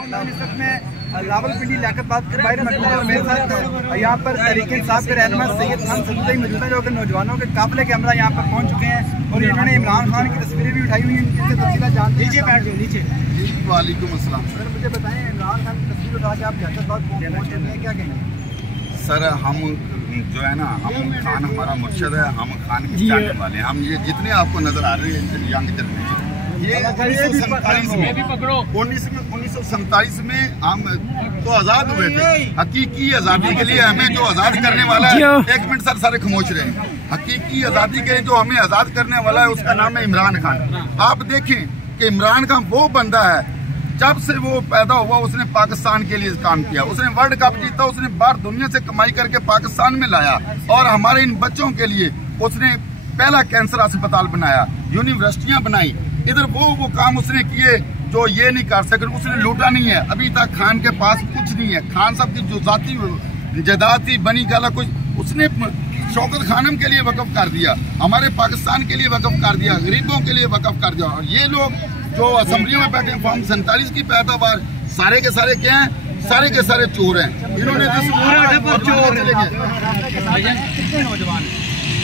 रावलपिंडी लियाकतबाद के बाहर मेरे साथ यहाँ पर तहरीक इंसाफ के रहनुमा सैयद खान सदुल्लाह मौजूद है, जो कि नौजवानों के काफिले के हमरा यहाँ पर पहुँच चुके हैं और इन्होंने इमरान खान की तस्वीरें भी उठाई हुई हैं। इनसे तफसीलात जानते हैं। नीचे वालेकुम अस्सलाम। सर मुझे बताएं, इमरान खान की तस्वीर उठा के आप लियाकतबाद पहुँच चुके हैं, क्या कहेंगे? सर हम जो है ना, हम खान हमारा मुर्शद है, हम खान के चाहने वाले हैं। हम ये जितने आपको नजर आ रहे हैं यंग जनरेशन, ये 1947 में हम तो आजाद हुए थे। हकीकी आजादी के लिए हमें जो आजाद करने वाला है, एक मिनट सर सारे खामोश रहे हैं। हकीकी आजादी के लिए जो हमें आजाद करने वाला है उसका नाम है इमरान खान। आप देखें कि इमरान खान वो बंदा है, जब से वो पैदा हुआ उसने पाकिस्तान के लिए काम किया, उसने वर्ल्ड कप जीता, उसने बाहर दुनिया से कमाई करके पाकिस्तान में लाया और हमारे इन बच्चों के लिए उसने पहला कैंसर अस्पताल बनाया, यूनिवर्सिटियां बनाई। इधर वो काम उसने किए जो ये नहीं कर सके, उसने लूटा नहीं है। अभी तक खान के पास कुछ नहीं है। खान साहब की जो जाती जायदाद थी बनी गाला कुछ उसने शौकत खानम के लिए वक़्फ़ कर दिया, हमारे पाकिस्तान के लिए वक़्फ़ कर दिया, गरीबों के लिए वक़्फ़ कर दिया। और ये लोग जो असेंबलियों में बैठे फॉर्म 47 की पैदावार सारे के सारे क्या हैं, सारे के सारे चोर हैं। इन्होंने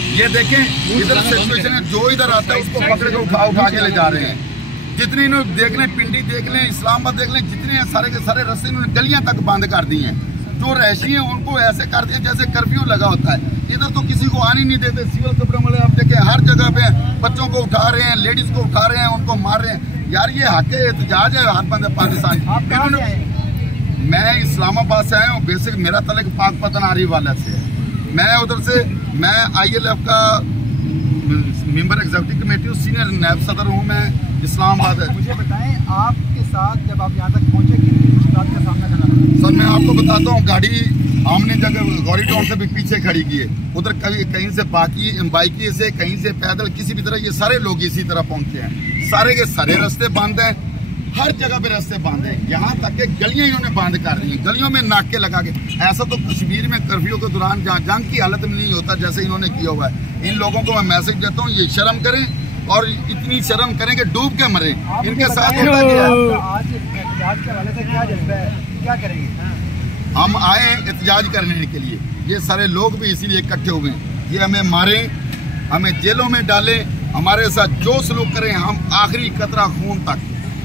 ये देखें इधर सिचुएशन है, जो इधर आता है उसको पकड़ के उठा के ले जा रहे हैं। जितने इन्होंने देख लें, पिंडी देख लें, इस्लामाबाद देख लें, जितने हैं सारे के सारे रास्ते इन्होंने गलियां तक बंद कर दी हैं। जो रैशी हैं उनको ऐसे कर दिया जैसे कर्फ्यू लगा होता है। इधर तो किसी को आने नहीं देते। सिविल कपड़ों वाले आप देखें हर जगह पे बच्चों को उठा रहे हैं, लेडीज को उठा रहे हैं, उनको मार रहे हैं। यार ये हक एहतजाज है हर बंदे पाकिस्तान। मैं इस्लामाबाद से आया हूँ, बेसिक मेरा तलक पाक पतनारी वाला से है। मैं उधर से मैं ILF का मेंबर एग्जीक्यूटिव कमेटी सीनियर नायब सदर हूँ मैं इस्लामाबाद। मुझे बताएं आपके साथ जब आप यहाँ तक पहुँचे कितनी मुश्किलात का सामना करना पड़ा? सर मैं आपको बताता हूँ, गाड़ी हमने जगह गौरी टाउन से भी पीछे खड़ी की है, उधर कहीं से बाइकी से कहीं से पैदल किसी भी तरह ये सारे लोग इसी तरह पहुँचे हैं। सारे के सारे रास्ते बंद हैं, हर जगह पे रास्ते बंद हैं, यहाँ तक के गलियां इन्होंने बंद कर रही हैं, गलियों में नाके लगा के। ऐसा तो कश्मीर में कर्फ्यू के दौरान जंग की हालत में नहीं होता जैसे इन्होंने किया हुआ है। इन लोगों को मैं मैसेज देता हूँ, ये शर्म करें और इतनी शर्म करें कि डूब के मरे। इनके साथ क्या करेंगे? हम आए एहतजाज करने के लिए, ये सारे लोग भी इसीलिए इकट्ठे हुए हैं। ये हमें मारे, हमें जेलों में डालें, हमारे साथ जो सलूक करें, हम आखिरी कतरा खून तक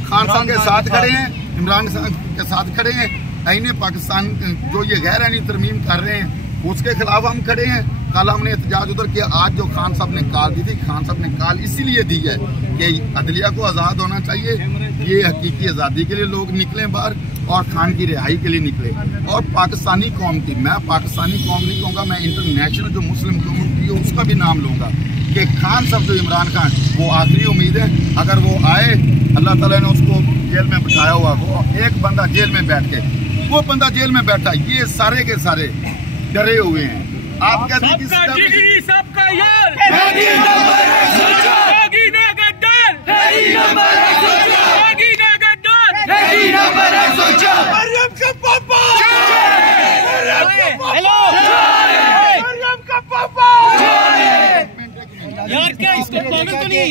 खान साहब के साथ खड़े हैं, इमरान खान के साथ खड़े हैं। आईने पाकिस्तान जो ये गैर आईनी तरमीम कर रहे हैं उसके खिलाफ हम खड़े हैं। कल हमने एहतजाज उधर किया, आज जो खान साहब ने कॉल दी थी, खान साहब ने कॉल इसीलिए दी है कि अदलिया को आज़ाद होना चाहिए। ये हकीकी आज़ादी के लिए लोग निकले बाहर और खान की रिहाई के लिए निकले। और पाकिस्तानी कौम की, मैं पाकिस्तानी कौम नहीं कहूँगा, मैं इंटरनेशनल जो मुस्लिम कम्युनिटी है उसका भी नाम लूँगा कि खान साहब जो इमरान खान वो आखिरी उम्मीद है। अगर वो आए, अल्लाह ताला ने उसको जेल में बिठाया हुआ, वो एक बंदा जेल में बैठ के, वो बंदा जेल में बैठा, ये सारे के सारे डरे हुए हैं। आप कहते हैं सबका यार यार क्या इसको पागल तो नहीं